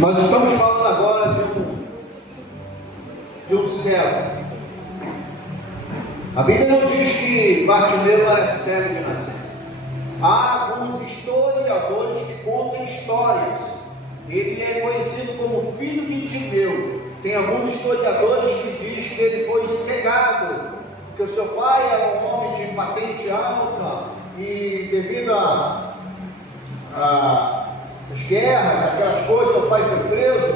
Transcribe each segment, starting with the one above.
Nós estamos falando agora de um cego. A Bíblia não diz que Bartimeu era cego de nascença. Há alguns historiadores que contam histórias. Ele é conhecido como filho de Timeu. Tem alguns historiadores que dizem que ele foi cegado, porque o seu pai era um homem de patente alta e devido às guerras, aquelas coisas, seu pai foi preso,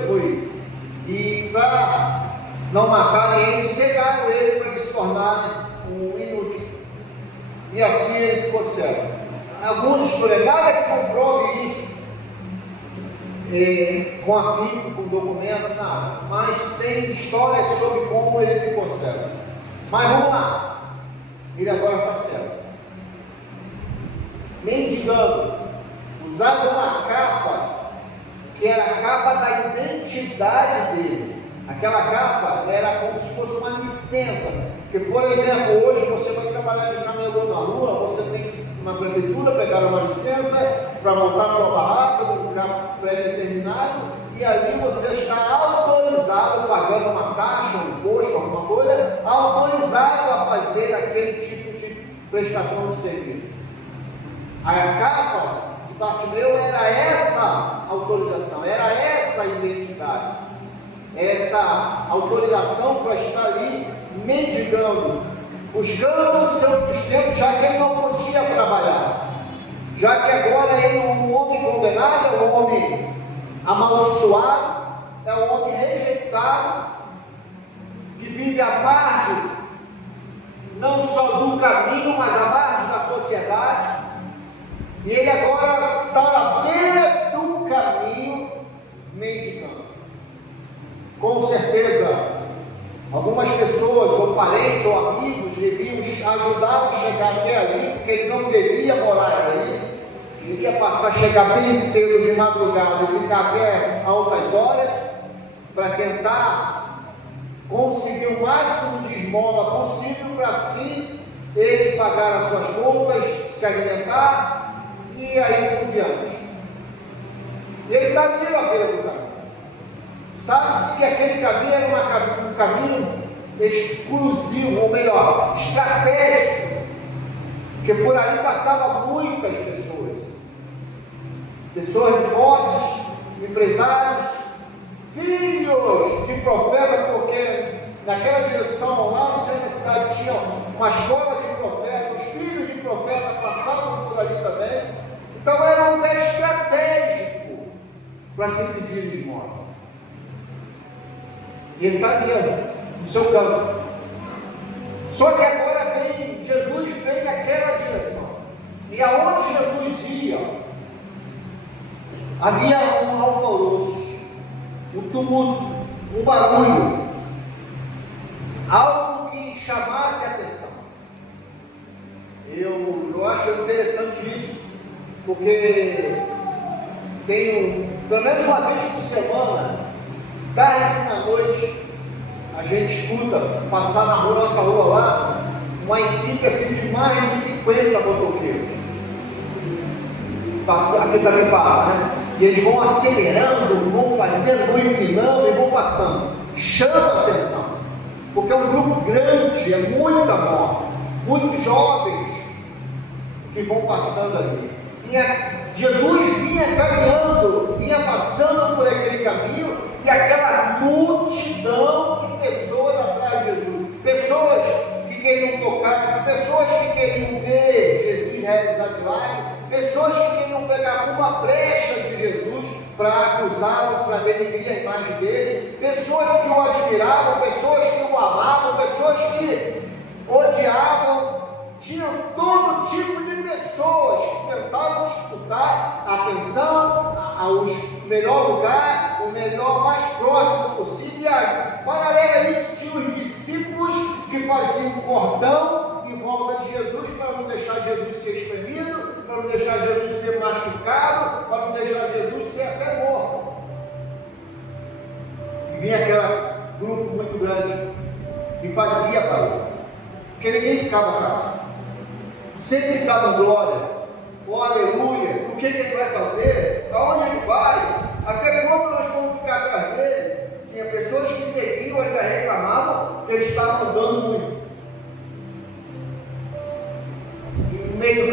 e para não matarem ele, cegaram ele para ele se tornar um inútil. E assim ele ficou cego. Alguns historiadores, nada que comprove isso, com arquivo, com documento, nada. Mas tem histórias sobre como ele ficou cego. Mas vamos lá. Ele agora está cego. Mendigando. Usava uma capa, que era a capa da identidade dele. Aquela capa era como se fosse uma licença. Porque, por exemplo, hoje você vai trabalhar de camelô na rua, você tem que ir na prefeitura pegar uma licença para montar uma barraca num lugar pré-determinado, e ali você está autorizado, pagando uma taxa, um imposto, alguma coisa, autorizado a fazer aquele tipo de prestação de serviço. A capa de Bartimeu era essa autorização, era essa identidade, essa autorização para estar ali mendigando, buscando o seu sustento, já que ele não podia trabalhar, já que agora ele é um homem condenado, é um homem amaldiçoado, é um homem rejeitado, que vive à margem não só do caminho, mas à margem da sociedade, e ele agora está à beira do caminho mendigando. Com certeza, algumas pessoas, ou parentes, ou amigos, deviam ajudá-lo a chegar até ali, porque ele não devia morar ali. Ele ia chegar bem cedo de madrugada e ficar até altas horas, para tentar conseguir o máximo de esmola possível, para assim ele pagar as suas contas, se alimentar, e aí por diante. Ele está ali na beira do caminho. Sabe-se que aquele caminho era um caminho exclusivo, ou melhor, estratégico, porque por ali passavam muitas pessoas de posses, empresários, filhos de profeta, porque naquela direção, lá no centro da cidade, tinha uma escola de profeta, os filhos de profeta passavam por ali também. Então era um lugar estratégico para se pedir esmola. E ele está ali, no seu campo. Só que agora Jesus vem naquela direção. E aonde Jesus ia, havia um alvoroço, um tumulto, um barulho, algo que chamasse a atenção. Eu acho interessante isso, porque pelo menos uma vez por semana, tarde na noite, a gente escuta passar na nossa rua lá, uma equipe assim de mais de 50 motoqueiros. Aqui também passa, né? E eles vão acelerando, vão fazendo, vão empinando e vão passando. Chama a atenção, porque é um grupo grande, é muita moto, muitos jovens que vão passando ali. E Jesus vinha caminhando, vinha passando por aquele caminho, e aquela multidão de pessoas atrás de Jesus, pessoas que queriam tocar, pessoas que queriam ver Jesus realizar milagres, pessoas que queriam pegar uma brecha de Jesus para acusá-lo, para denegrir a imagem dele, pessoas que o admiravam, pessoas que o amavam, pessoas que odiavam. Tinha todo tipo de pessoas que tentavam disputar a atenção, ao melhor lugar, o melhor mais próximo possível. E paralelo a isso, tinha os discípulos que faziam um cordão em volta de Jesus para não deixar Jesus ser espremido, para não deixar Jesus ser machucado, para não deixar Jesus ser até morto. E vinha aquele grupo muito grande que fazia barulho, porque ninguém ficava calado. Sempre dava glória, oh aleluia, o que ele vai fazer, aonde ele vai, até quando nós vamos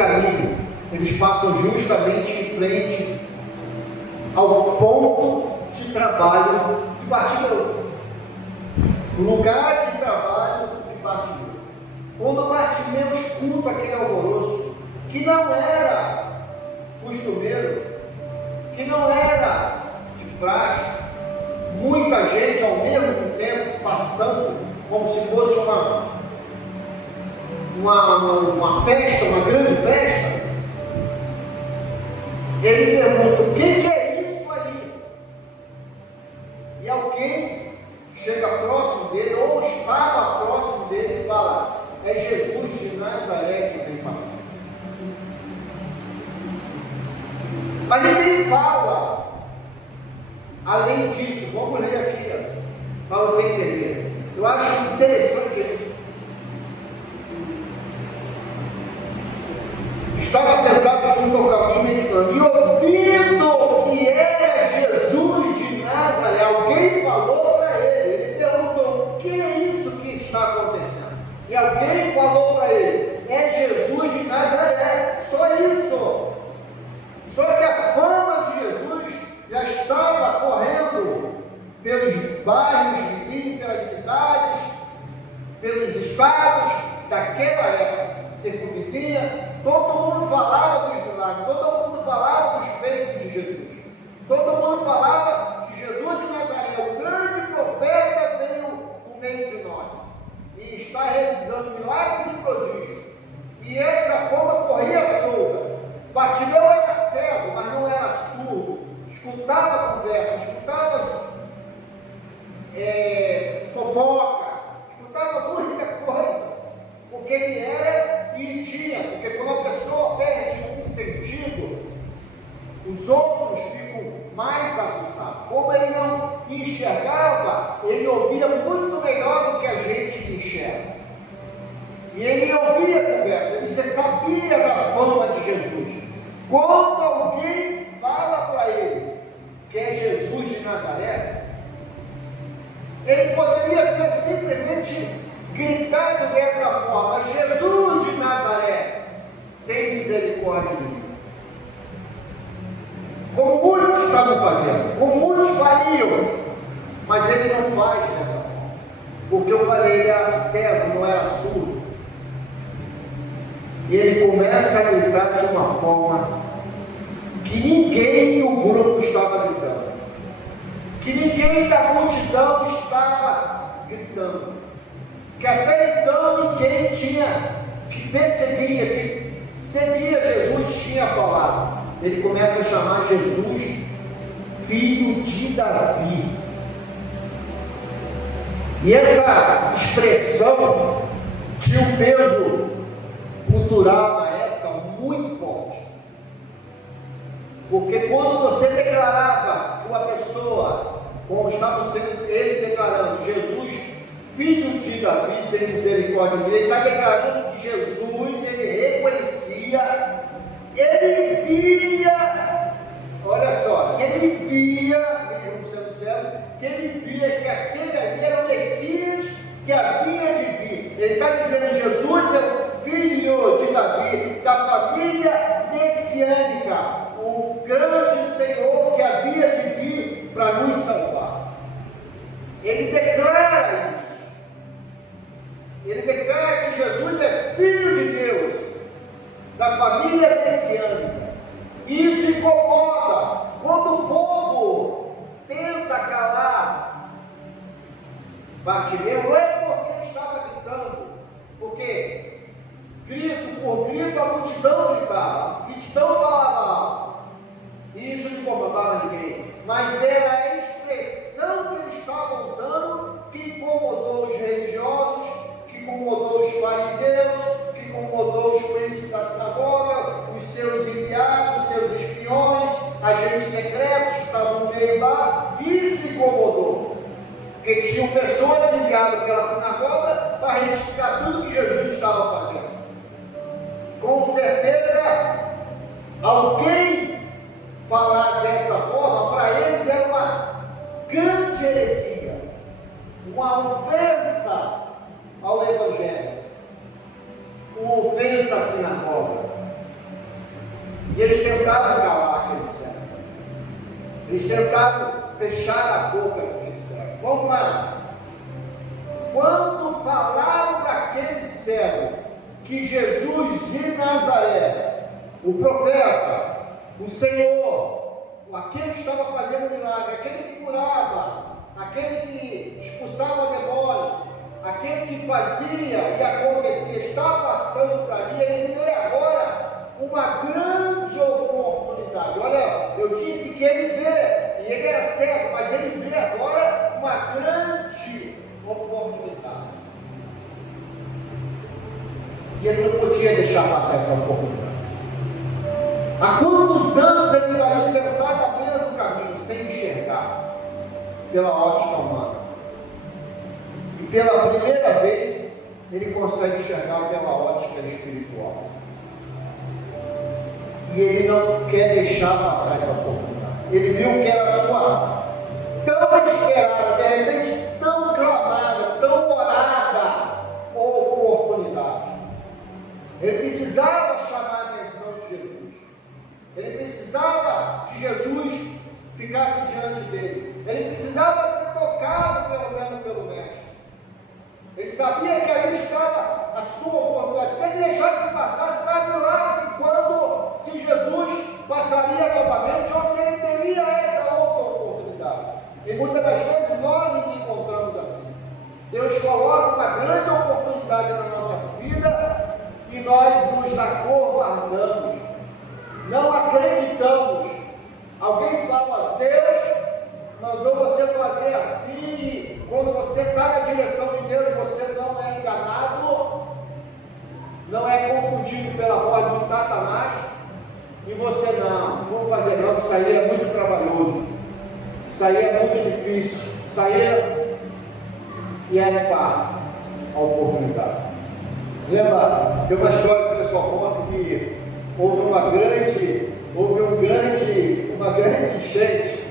caminho, eles passam justamente em frente ao ponto de trabalho de Bartimeu. O lugar de trabalho de Bartimeu. Quando Bartimeu escuta aquele alvoroço, que não era costumeiro, que não era de praxe, muita gente ao mesmo tempo passando como se fosse uma festa, uma grande festa, ele pergunta: o que é isso aí? E alguém chega próximo dele, ou estava próximo dele, e fala: é Jesus de Nazaré que vem passar. Mas ninguém fala além disso. Vamos ler aqui, para você entender. Eu acho interessante isso. Estava sentado junto ao caminho meditando, e ouvindo que era Jesus de Nazaré, alguém falou para ele. Ele perguntou: o que é isso que está acontecendo? E alguém falou para ele: é Jesus de Nazaré. Só isso. Só que a fama de Jesus já estava correndo pelos bairros vizinhos, pelas cidades, pelos estados daquela época circunvizinha. Todo mundo falava dos milagres, todo mundo falava dos feitos de Jesus. Todo mundo falava que Jesus de Nazaré, o grande profeta, veio no meio de nós e está realizando milagres e prodígios. E essa fama corria solta. Bartimeu era cego, mas não era surdo. Escutava conversa, escutava fofoca, escutava muita coisa, porque ele era e tinha, porque quando a pessoa perde um sentido, os outros ficam mais aguçados. Como ele não enxergava, ele ouvia muito melhor do que a gente enxerga. E ele ouvia a conversa, ele já sabia da fama de Jesus. Quando alguém fala para ele que é Jesus de Nazaré, ele poderia ter simplesmente gritado dessa forma: Jesus de Nazaré, tem misericórdia de mim. Como muitos estavam fazendo, como muitos fariam, mas ele não faz dessa forma, porque eu falei, ele era cego, não era surdo. E ele começa a gritar de uma forma que ninguém no grupo estava gritando, que ninguém da multidão estava gritando, que até então ninguém que percebia, que seguia Jesus, tinha falado. Ele começa a chamar Jesus filho de Davi. E essa expressão tinha um peso cultural na época muito forte. Porque quando você declarava uma pessoa, como estava sendo ele declarando, Jesus, filho de Davi, tem misericórdia dele, ele está declarando que Jesus, ele reconhecia, ele via, olha só, ele via, mesmo sendo cego, que ele via que aquele ali era o Messias que havia de vir. Ele está dizendo: Jesus é o filho de Davi, da família messiânica, o grande Senhor que havia de vir para nos salvar. Ele declara isso. Ele declara que Jesus é filho de Deus, da família messiânica. E isso incomoda quando o povo tenta calar Bartimeu. Não é porque ele estava gritando, porque grito por grito a multidão gritava, a multidão falava alto, e isso não incomodava ninguém, mas era a expressão que eles estavam usando que incomodou os religiosos, que incomodou os fariseus, que incomodou os príncipes da sinagoga, os seus enviados, os seus espiões, agentes secretos que estavam no meio lá. Isso incomodou, porque tinham pessoas enviadas pela sinagoga para retificar tudo que Jesus estava fazendo. Com certeza, alguém falar dessa forma, para eles era uma grande heresia, uma ofensa ao Evangelho, uma ofensa à sinagoga. E eles tentavam calar aquele cego. Eles tentavam fechar a boca daquele cego. Vamos lá. Quando falaram para aquele cego que Jesus de Nazaré, o profeta, o Senhor, aquele que estava fazendo milagre, aquele que curava, aquele que expulsava demônios, aquele que fazia e acontecia, está passando por ali, ele vê agora uma grande oportunidade. Olha, eu disse que ele vê, e ele era cego, mas ele vê agora uma grande oportunidade. E ele não podia deixar passar essa oportunidade. Há quantos anos ele está ali sentado à beira do caminho, sem enxergar, pela ótica humana? E pela primeira vez, ele consegue enxergar pela ótica espiritual. E ele não quer deixar passar essa oportunidade. Ele viu que era sua tão esperada, de repente tão clamada, tão orada oportunidade. Ele precisava chamar a atenção de Jesus. Ele precisava que Jesus ficasse diante dele. Ele precisava ser tocado pelo menos pelo mestre. Ele sabia que ali estava a sua oportunidade. Se ele deixasse passar, sabe lá se Jesus passaria novamente ou se ele teria essa outra oportunidade. E muitas das vezes nós nos encontramos assim. Deus coloca uma grande oportunidade na nossa vida e nós nos acovardamos. Não acreditamos. Alguém fala, Deus mandou você fazer assim, e quando você está na direção de Deus, você não é enganado, não é confundido pela voz de Satanás, e você não vou fazer não, isso aí é muito trabalhoso, isso aí é muito difícil, isso aí é... E é fácil a oportunidade. Lembra, tem uma história que o pessoal conta que houve uma grande enchente.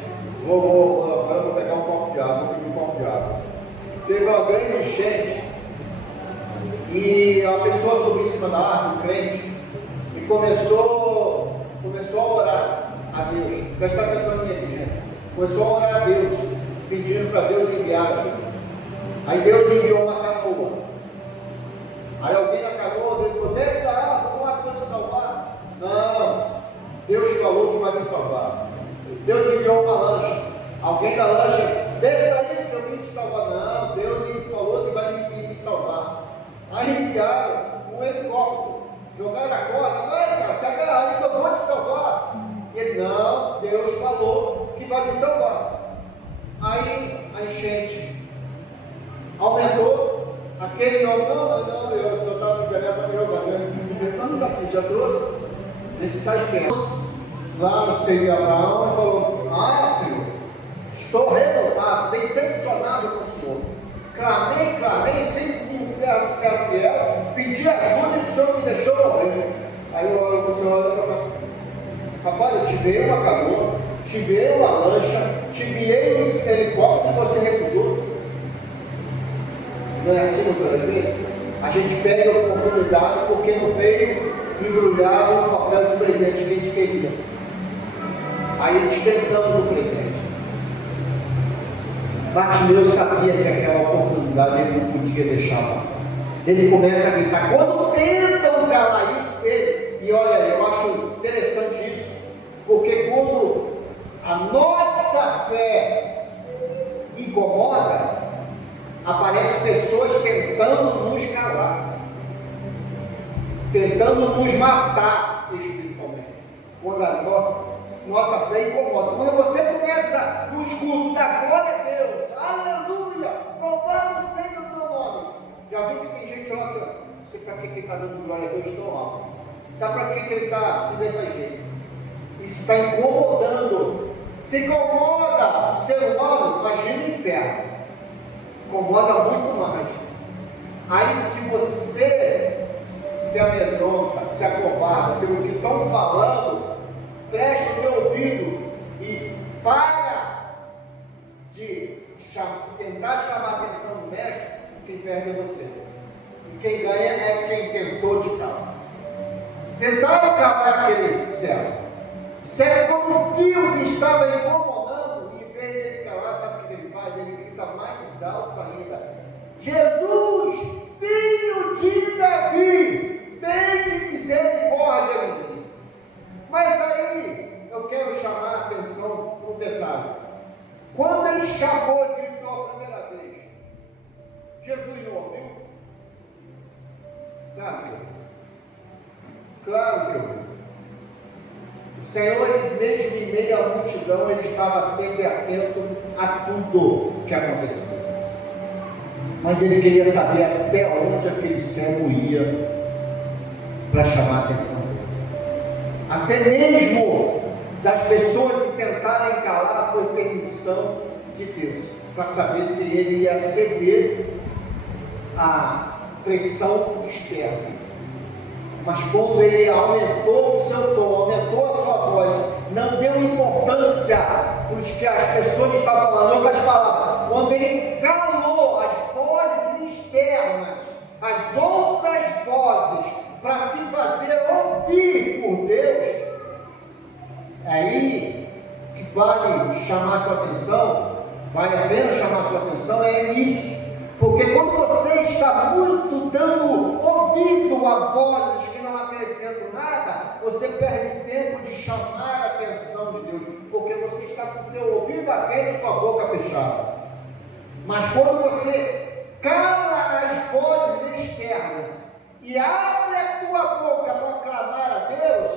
Agora eu vou pegar um copo de água, vou pedir um copo de água. Teve uma grande enchente e a pessoa subiu em cima da árvore, crente, e começou a orar a Deus. Presta atenção em mim, gente. Começou a orar a Deus, pedindo para Deus enviar ajuda. Aí Deus enviou uma canoa. Aí alguém na canoa gritou, desce da árvore, vamos lá que eu vou te salvar. Não, Deus falou que vai me salvar. Deus enviou uma lancha. Alguém da lancha, desce daí que eu vim te salvar. Não, Deus falou que vai me salvar. Aí enviaram um helicóptero, jogaram a corda, vai cara, se agarra aí que eu vou te salvar. E ele, não, Deus falou que vai me salvar. Aí a enchente aumentou. Aquele homem, não, eu estava me pegando para me jogar. Estamos aqui, já trouxe. Esse está esperto. Lá no Senhor de Abraão, e falou, Senhor, estou revoltado, decepcionado com o Senhor. Clamei, sempre fui um servo fiel, pedi ajuda e o Senhor me deixou morrer. Aí eu olho para o Senhor, olha para mim. Rapaz, eu te dei uma canoa, te dei uma lancha, te enviei um helicóptero e você recusou. Não é assim no planeta? A gente pega a oportunidade porque não veio embrulhado no papel de presente que a gente queria. Aí dispensamos o presente. Bartimeu sabia que aquela oportunidade ele não podia deixar passar. Ele começa a gritar. Quando tentam calar isso, e olha, eu acho interessante isso, porque quando a nossa fé incomoda, aparecem pessoas tentando nos calar, tentando nos matar espiritualmente. Quando a nossa fé incomoda. Quando você começa no escudo da glória a Deus, aleluia, louvado seja o teu nome. Já viu que tem gente lá que, não sei para que ele está dando glória a Deus tão alto. Sabe para que ele está assim dessa jeito? Isso está incomodando. Se incomoda o ser humano, imagina o inferno. Incomoda muito mais. Aí se você se amedronta, se acovarda pelo que estão falando, preste o teu ouvido e para de tentar chamar a atenção do mestre, quem perde é você. E quem ganha é quem tentou te calar. tentaram calar aquele cego. O cego, quando viu que estava incomodando, em vez de ele calar, sabe o que ele faz? Ele grita mais alto ainda: Jesus, filho de Davi, tem misericórdia de mim. Mas aí eu quero chamar a atenção para um detalhe. Quando ele chamou e gritou a primeira vez, Jesus não ouviu? Claro que ouviu. Claro que ouviu. O Senhor, mesmo em meio à multidão, ele estava sempre atento a tudo que acontecia. Mas ele queria saber até onde aquele cego ia para chamar a atenção dele. Até mesmo das pessoas que tentarem calar foi permissão de Deus, para saber se ele ia ceder à pressão externa. Mas quando ele aumentou o seu tom, aumentou a sua voz, não deu importância para os que as pessoas estavam falando. Em outras palavras, quando ele calou as vozes externas, as outras vozes, para se fazer ouvir por Deus, é aí que vale chamar sua atenção, vale a pena chamar sua atenção, é isso. Porque quando você está muito dando ouvido a vozes que não acrescentam nada, você perde tempo de chamar a atenção de Deus, porque você está com o teu ouvido aberto e com a boca fechada. Mas quando você cala as vozes externas e abre a tua boca para clamar a Deus,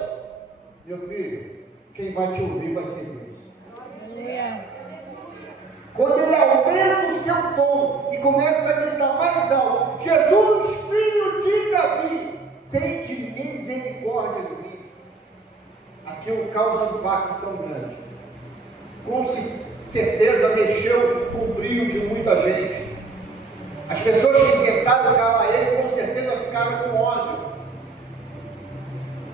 meu filho, quem vai te ouvir vai ser Deus. Quando ele aumenta o seu tom e começa a gritar mais alto: Jesus, filho de Davi, tem de misericórdia de mim. Aquilo causa um impacto tão grande. Com certeza mexeu com o brilho de muita gente. As pessoas que tentaram calar ele, com certeza ficaram com ódio.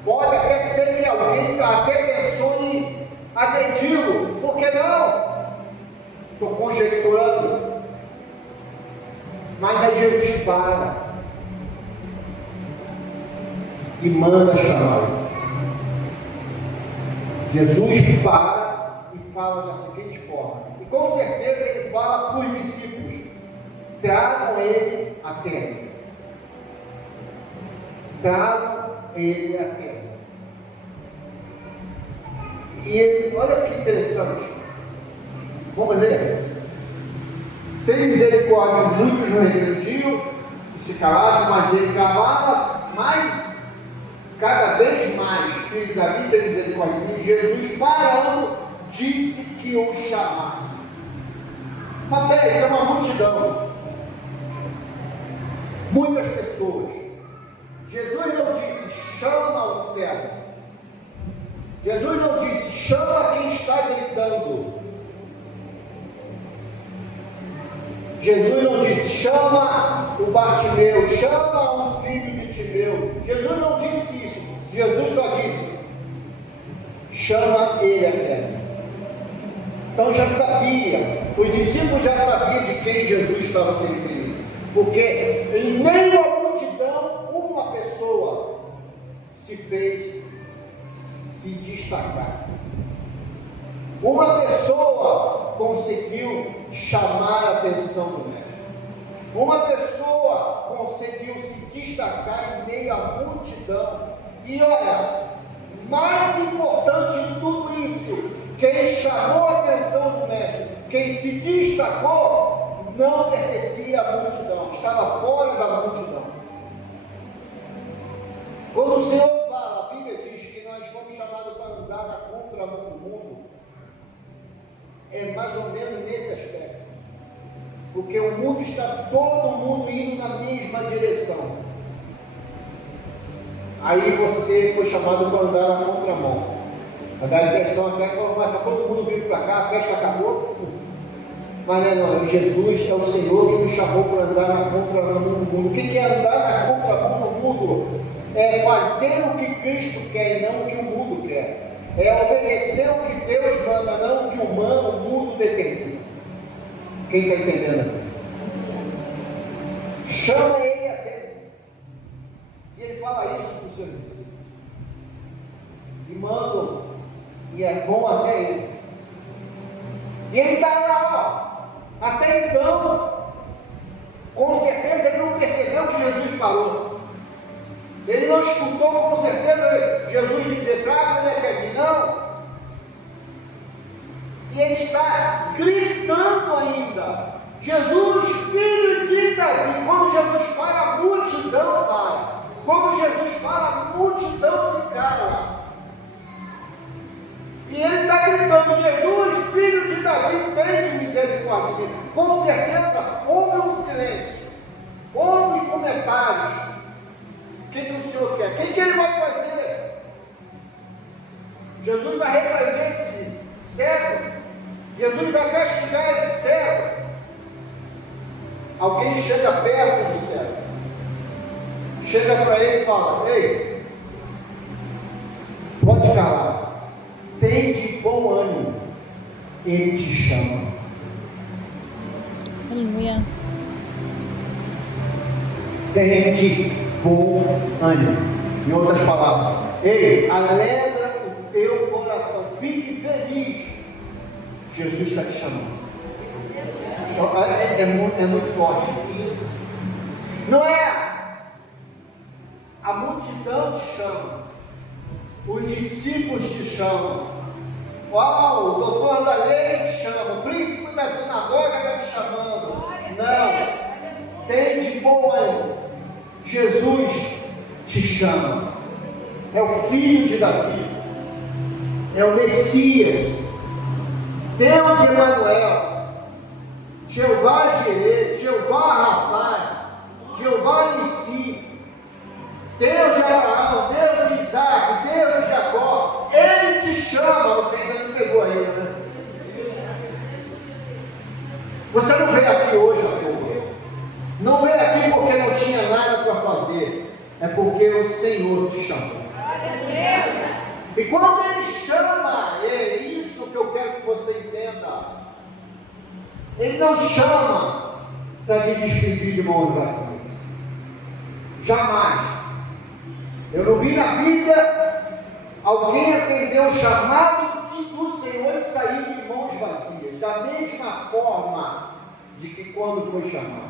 Pode até ser que alguém até pensou em agredi-lo. Por que não? Estou conjecturando. Mas aí Jesus para e manda chamá-lo. Jesus para e fala da seguinte forma, e com certeza ele fala para os discípulos: tragam ele à terra. Tragam ele à terra. E ele, olha que interessante. Vamos ler? Tem misericórdia de muitos no arrependiam e se calassem, mas ele clamava mais, cada vez mais: filho de Davi, tem misericórdia de mim. Jesus, parando, disse que o chamasse. Mas peraí, tem uma multidão, muitas pessoas. Jesus não disse: chama o cego. Jesus não disse: chama quem está gritando. Jesus não disse: chama o Bartimeu, chama o filho de Timeu. Jesus não disse isso. Jesus só disse: chama ele à terra. Então já sabia, os discípulos já sabiam de quem Jesus estava se referindo, porque em meio à multidão, uma pessoa se fez se destacar. Uma pessoa conseguiu chamar a atenção do mestre. Uma pessoa conseguiu se destacar em meio à multidão. E olha, mais importante de tudo isso, quem chamou a atenção do mestre, quem se destacou, não pertencia à multidão, estava fora da multidão. Quando o Senhor fala, a Bíblia diz que nós fomos chamados para andar na contramão do mundo, é mais ou menos nesse aspecto. Porque o mundo está todo mundo indo na mesma direção. Aí você foi chamado para andar na contramão. Vai dar a impressão até que está todo mundo vindo para cá, a festa acabou. Mas não, Jesus é o Senhor que nos chamou para andar na contramão do mundo. O que é andar na contramão do mundo? É fazer o que Cristo quer e não o que o mundo quer. É obedecer o que Deus manda, não o que o mundo determina. Quem está entendendo aqui? Chama ele a Deus. E ele fala isso para os seus discípulos. e mandam, e é bom até ele. E ele está lá, ó. Até então, com certeza ele não percebeu que Jesus parou. Ele não escutou com certeza Jesus dizer, traga ele até aqui, não. E ele está gritando ainda, Jesus, filho de Davi. Quando Jesus fala, a multidão para. Quando Jesus fala, a multidão se cala. E ele está gritando, Jesus, filho de Davi, tem misericórdia. Com certeza houve um silêncio, houve comentários. O que o Senhor quer? O que ele vai fazer? Jesus vai repreender esse cego? Jesus vai castigar esse cego? Alguém chega perto do cego, chega para ele e fala, ei, pode calar, tem de bom ânimo, ele te chama. Aleluia. Tem de bom ânimo. Em outras palavras, ei, alegra o teu coração, fique feliz, Jesus está te chamando. É muito forte. Não é a multidão te chama, os discípulos te chamam, o doutor da lei te chama, o príncipe da sinagoga está te chamando. Não, tem de bom ânimo, Jesus te chama. É o filho de Davi, é o Messias, Deus Emanuel, Jeová Jireh, Jeová Rafa, Jeová Nissi, Deus de Abraão, Deus de Isaac, Deus de Jacó. Ele te chama. Você ainda não pegou ainda, né? Você não veio aqui hoje à toa. Não veio aqui porque não tinha nada para fazer. É porque o Senhor te chamou. E quando Ele chama, é isso que eu quero que você entenda. Ele não chama para te despedir de mãos vazias. Jamais. Eu não vi na Bíblia alguém atender o chamado do Senhor e sair de mãos vazias. Da mesma forma de que quando foi chamado.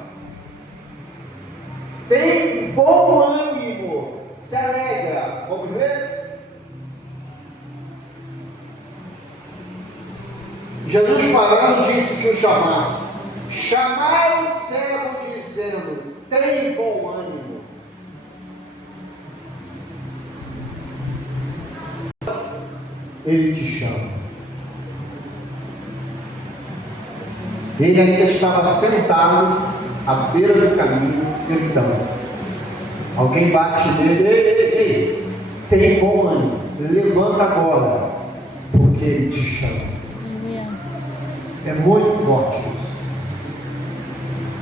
Tem bom ânimo. Se alegra. Vamos ver? Jesus falando disse que o chamasse. Chamar o cego dizendo, tem bom ânimo. Ele te chama. Ele ainda estava sentado à beira do caminho, gritando. Alguém bate nele, ei, tem bom ânimo, levanta agora, porque ele te chama. É muito forte isso.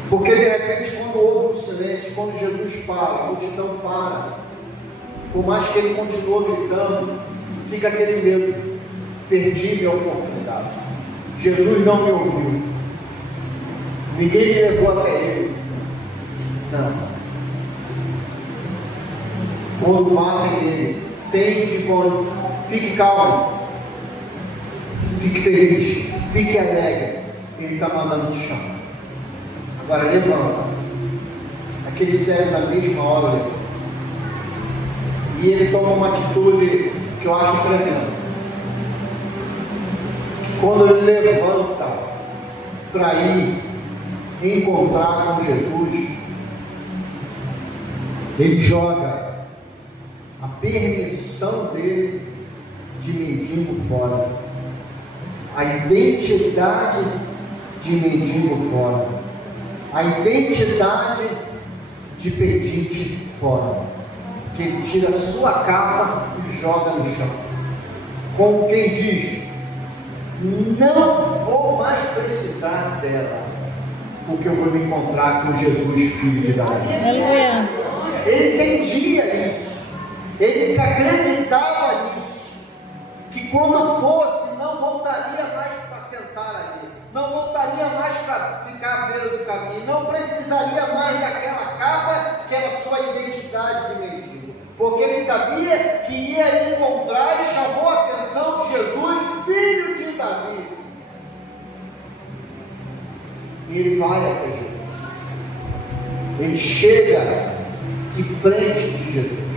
Porque de repente, quando houve um silêncio, quando Jesus para, a multidão para, por mais que ele continue gritando, fica aquele medo, perdi a oportunidade. Jesus não me ouviu, ninguém me levou até ele. Não. Quando batem nele, tem de bom, fique calmo, fique feliz, fique alegre. Ele está mandando te chamar. Agora levanta. Aquele cego na mesma hora levanta. E ele toma uma atitude que eu acho tremenda. Quando ele levanta para ir encontrar com Jesus, ele joga a permissão dele de mendigo fora, a identidade de mendigo fora, a identidade de pedinte fora, que ele tira sua capa e joga no chão, como quem diz, não vou mais precisar dela, porque eu vou me encontrar com Jesus, filho de Davi. Aleluia. Ele entendia isso, ele acreditava nisso, que quando fosse, não voltaria mais para sentar ali, não voltaria mais para ficar à beira do caminho, não precisaria mais daquela capa que era sua identidade de mendigo, porque ele sabia que ia encontrar e chamou a atenção de Jesus, filho de Davi. E ele vai até Jesus. Ele chega de frente de Jesus.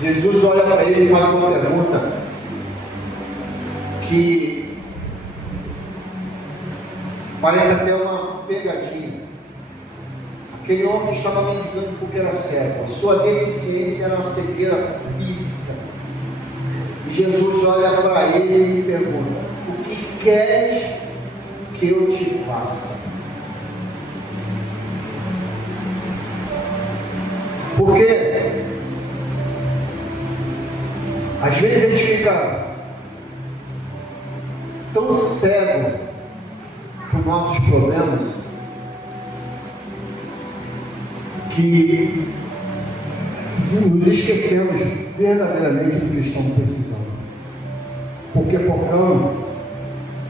Jesus olha para ele e faz uma pergunta que parece até uma pegadinha. Aquele homem estava mendigando porque era cego. A sua deficiência era uma cegueira física. E Jesus olha para ele e pergunta: o que queres que eu te faça? Porque às vezes a gente fica tão cego por nossos problemas que nos esquecemos verdadeiramente do que estamos precisando, porque focamos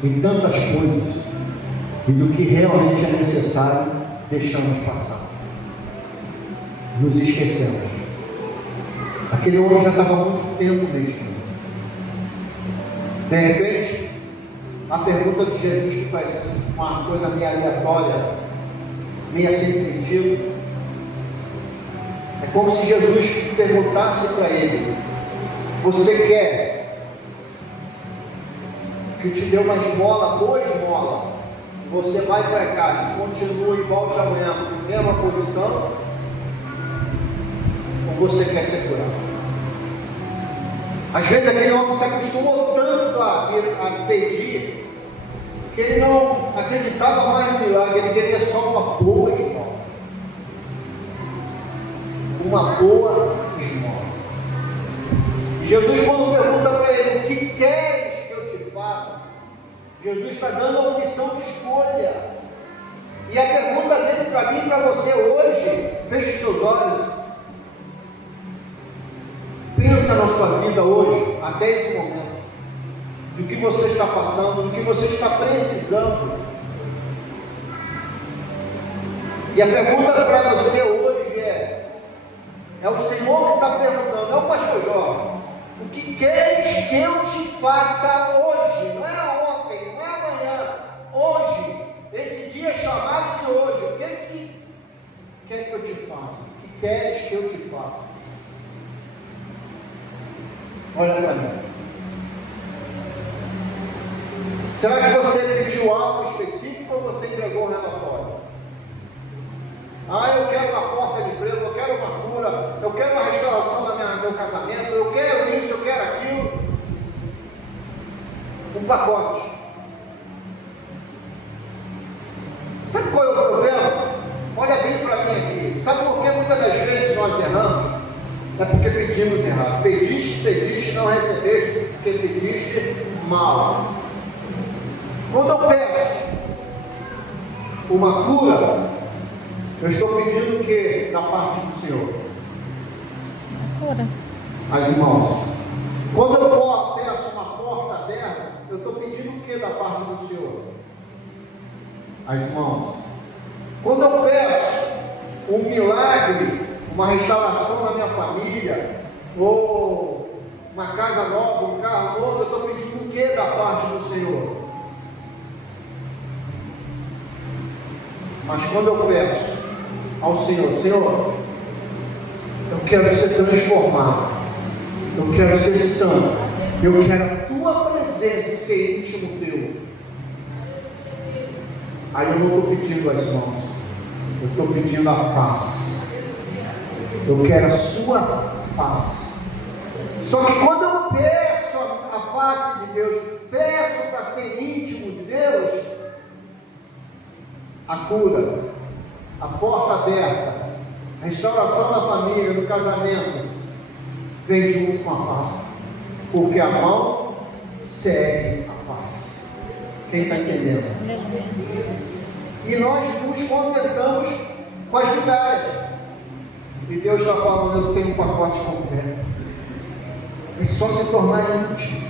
em tantas coisas e do que realmente é necessário deixamos passar, nos esquecemos. Aquele homem já estava há muito tempo mesmo. De repente, a pergunta de Jesus, que parece uma coisa meio aleatória, meio sem sentido, é como se Jesus perguntasse para ele: você quer que eu te dê uma esmola, boa esmola, você vai para casa, continua e volte amanhã na mesma posição, ou você quer ser curado? Às vezes aquele homem se acostumou tanto a pedir, que ele não acreditava mais no milagre, ele queria só uma boa esmola. Uma boa esmola. E Jesus, quando pergunta para ele: o que queres que eu te faça? Jesus está dando a opção de escolha. E a pergunta dele para mim e para você hoje: feche os seus olhos. Pensa na sua vida hoje, até esse momento, do que você está passando, do que você está precisando. E a pergunta para você hoje é o Senhor que está perguntando, é o pastor Jorge: o que queres que eu te faça hoje? Não é ontem, não é amanhã, hoje, esse dia chamado de hoje. O que quer que eu te faça? O que queres que eu te faça? Olha para mim. Será que você pediu algo específico ou você entregou o relatório? Eu quero uma porta de emprego, eu quero uma cura, eu quero uma restauração do meu casamento, eu quero isso, eu quero aquilo. Um pacote. Sabe qual é o problema? Olha bem para mim aqui. Sabe por que muitas das vezes nós erramos? É porque pedimos errado. Pediste, não recebeste, porque pediste mal. Quando eu peço uma cura, eu estou pedindo o que da parte do Senhor? Cura. As mãos. Quando eu peço uma porta aberta, eu estou pedindo o que da parte do Senhor? As mãos. Quando eu peço um milagre, uma restauração na minha família, ou uma casa nova, um carro novo, eu estou pedindo o que da parte do Senhor? Mas quando eu peço ao Senhor: Senhor, eu quero ser transformado, eu quero ser santo, eu quero a tua presença e ser íntimo teu, aí eu não estou pedindo as mãos, eu estou pedindo a face. Eu quero a sua face. Só que quando eu peço a face de Deus, peço para ser íntimo de Deus, a cura, a porta aberta, a restauração da família, do casamento, vem junto com a face, porque a mão segue a face. Quem está entendendo? E nós nos contentamos com as migalhas. E Deus está falando: eu tenho um pacote completo. É só se tornar íntimo,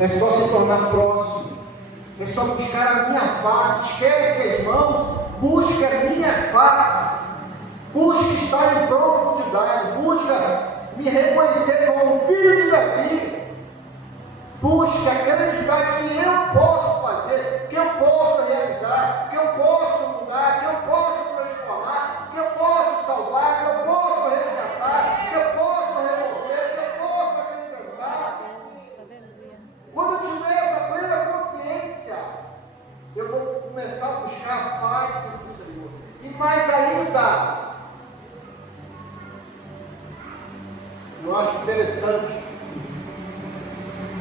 é só se tornar próximo, é só buscar a minha face. Esquece as mãos, busca a minha face, busca estar em profundidade, busca me reconhecer como filho de Davi, busque acreditar que eu posso fazer, que eu posso realizar, que eu posso mudar, que eu posso transformar, que eu posso salvar, que eu posso resgatar, que eu posso remover, que eu posso acrescentar. Quando eu tiver essa plena consciência, eu vou começar a buscar a paz do Senhor. E mais ainda, eu acho interessante,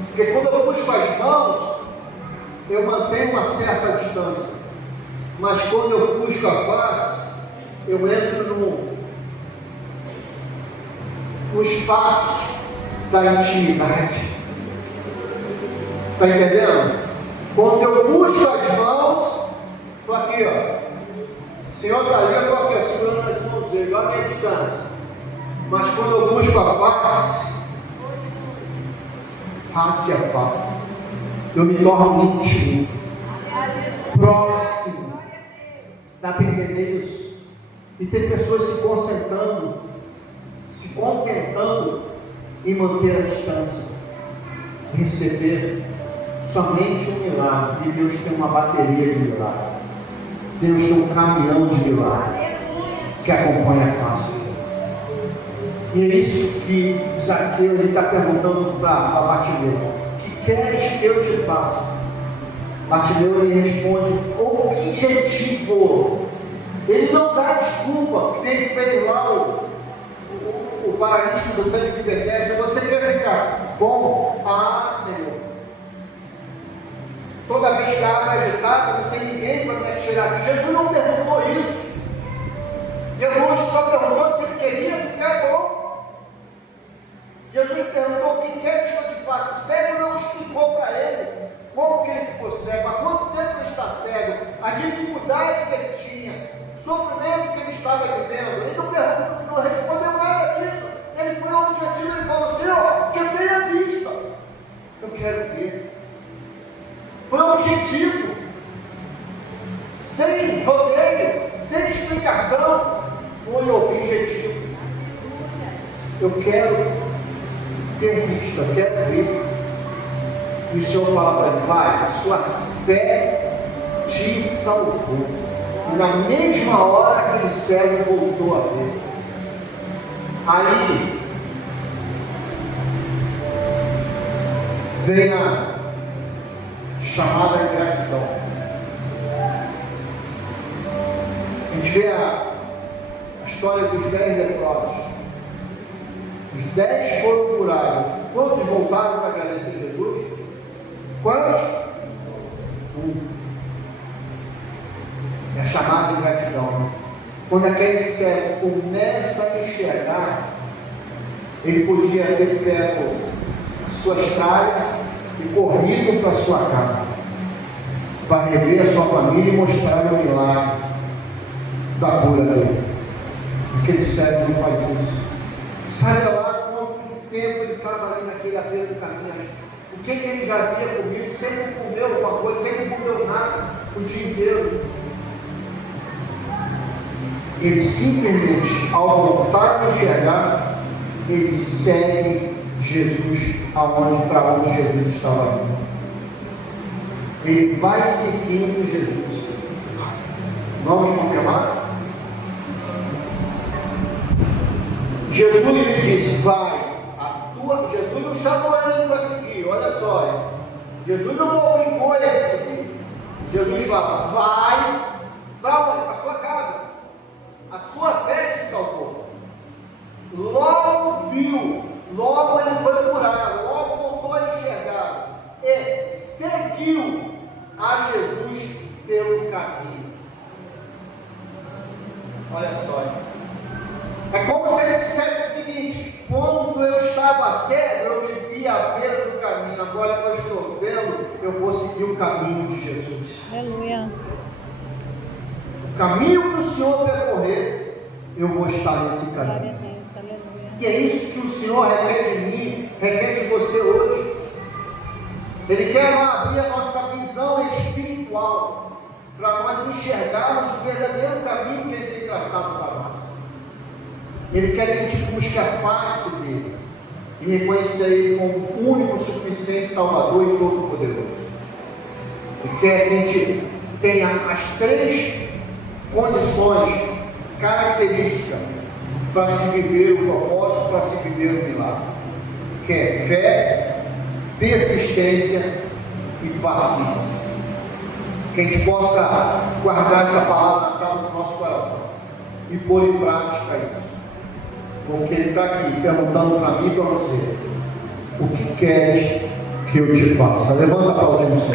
porque quando eu busco as mãos, eu mantenho uma certa distância. Mas quando eu busco a paz, eu entro no espaço da intimidade. Está entendendo? Quando eu busco as mãos, estou aqui, ó. O Senhor está ali, eu estou aqui, segurando as mãos dele, olha a minha distância. Mas quando eu busco a paz, face a face, eu me torno íntimo, próximo. Dá para entender isso? E tem pessoas se concentrando, se contentando em manter a distância, receber somente um milagre. E Deus tem uma bateria de milagre. Deus tem um caminhão de milagre que acompanha a face. E é isso que Zaqueu está perguntando para Bartimeu: que queres que eu te faça? Bartimeu lhe responde objetivo. Ele não dá desculpa, porque ele fez lá o paralítico do tanque de Betesda. Você quer ficar bom? Ah, Senhor. Toda vez que a água é agitada, não tem ninguém para me atirar aqui. Jesus não perguntou isso. Jesus só perguntou se ele queria ficar bom. Jesus perguntou: o que queres que eu te faça? O cego não explicou para ele como que ele ficou cego, há quanto tempo ele está cego, a dificuldade que ele tinha, o sofrimento que ele estava vivendo. Ele não respondeu nada disso. Ele foi objetivo, ele falou: Senhor, que eu tenha vista, eu quero ver. Foi objetivo, sem rodeio, sem explicação, foi objetivo. Eu quero ter vista, eu quero ver. E o Senhor fala para ele: vai, a sua fé te salvou. E na mesma hora aquele cego voltou a ver. Aí vem a chamada de gratidão. A gente vê a história dos 10 leprosos. Os 10 foram curados. Quantos voltaram para agradecer a Jesus? Quantos? 1. É a chamada de gratidão. Quando aquele cego começa a enxergar, ele podia ter pego as suas tralhas e corrido para a sua casa, para rever a sua família e mostrar o milagre da cura dele. Aquele cego não faz isso. Sabe lá quanto tempo ele estava ali naquele beira do caminho? O que ele já havia comido? Sempre comeu alguma coisa, sempre comeu nada o dia inteiro. Ele simplesmente, ao voltar a enxergar, ele segue Jesus para onde Jesus estava indo. Ele vai seguindo Jesus. Vamos confirmar? Jesus lhe disse: vai, Jesus não chamou ele para seguir, olha só. Jesus não obrigou ele a seguir. Jesus fala: vai, para onde? Para a sua casa. A sua fé te salvou. Logo viu, logo ele foi curado, logo voltou a enxergar e seguiu a Jesus pelo caminho. Olha só. É como se ele dissesse o seguinte: quando eu estava cego, eu me via à beira do caminho. Agora que eu estou vendo, eu vou seguir o caminho de Jesus. Aleluia. O caminho que o Senhor percorrer, eu vou estar nesse caminho. E é isso que o Senhor requer de mim, requer de você hoje. Ele quer abrir a nossa visão espiritual, para nós enxergarmos o verdadeiro caminho que Ele tem traçado para nós. Ele quer que a gente busque a face dele e reconheça ele como o único, suficiente Salvador e Todo-Poderoso. Ele quer que a gente tenha as três condições, características para se viver o propósito, para se viver o milagre, que é fé, persistência e paciência. Que a gente possa guardar essa palavra no nosso coração e pôr em prática isso. Porque ele está aqui perguntando para mim e para você: o que queres que eu te faça? Levanta a palavra do Senhor.